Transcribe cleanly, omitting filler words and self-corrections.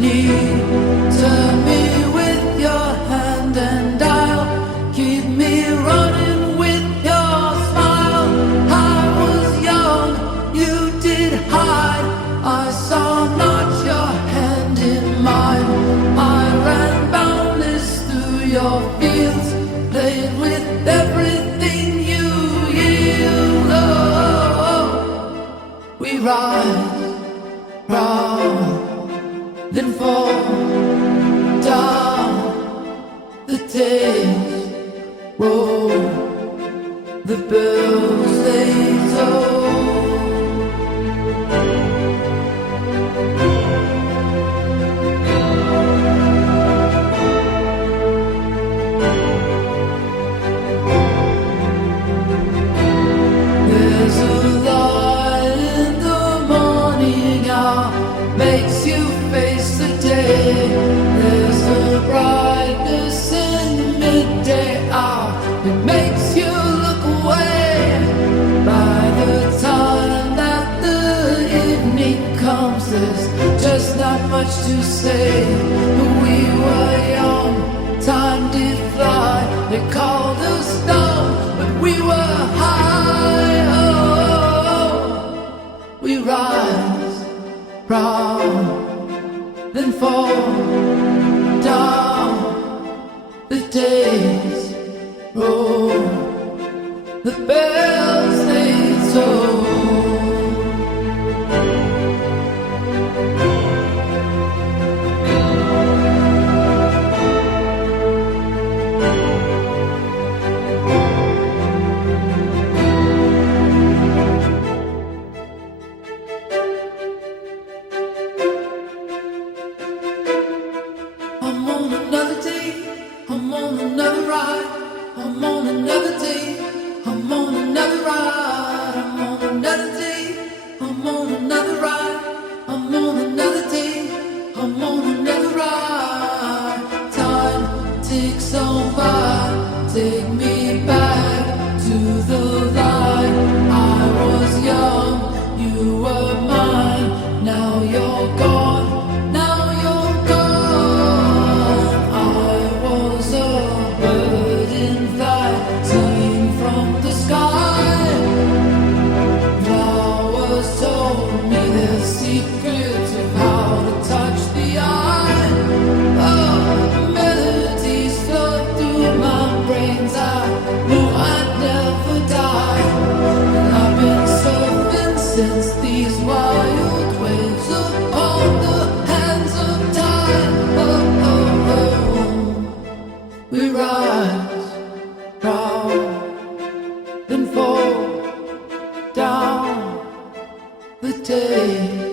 need. Turn me with your hand and I'll keep me running with your smile. I was young, you did hide. I saw not your hand in mine. I ran boundless through your fields, played with everything you yield. Oh, we rise, round, then fall down. The days roll, the bells they toll. There's a light in the morning hour, makes you face the day. There's a brightness in the midday hour, it makes you look away. By the time that the evening comes, there's just not much to say. We were young, time did fly. They called us dumb, but we were high. Oh, we rise, round, then fall down. The days roll, the bells they toll. I'm on another day, I'm on another ride. I'm on another day, I'm on another ride. I'm on another day, I'm on another ride. I'm on another day, I'm on another ride. Time ticks on by, take me back to the light. I was young, you were mine. Now you're gone, now you're gone. I was a bird in flight, singing from the sky. Flowers told me their secrets of how to touch the eye. Oh, melodies flow through my brains. I knew I'd never die. And I've been surfing since these wild waves upon the hands of time. Oh, oh, oh. We rise, round, then fall down. The day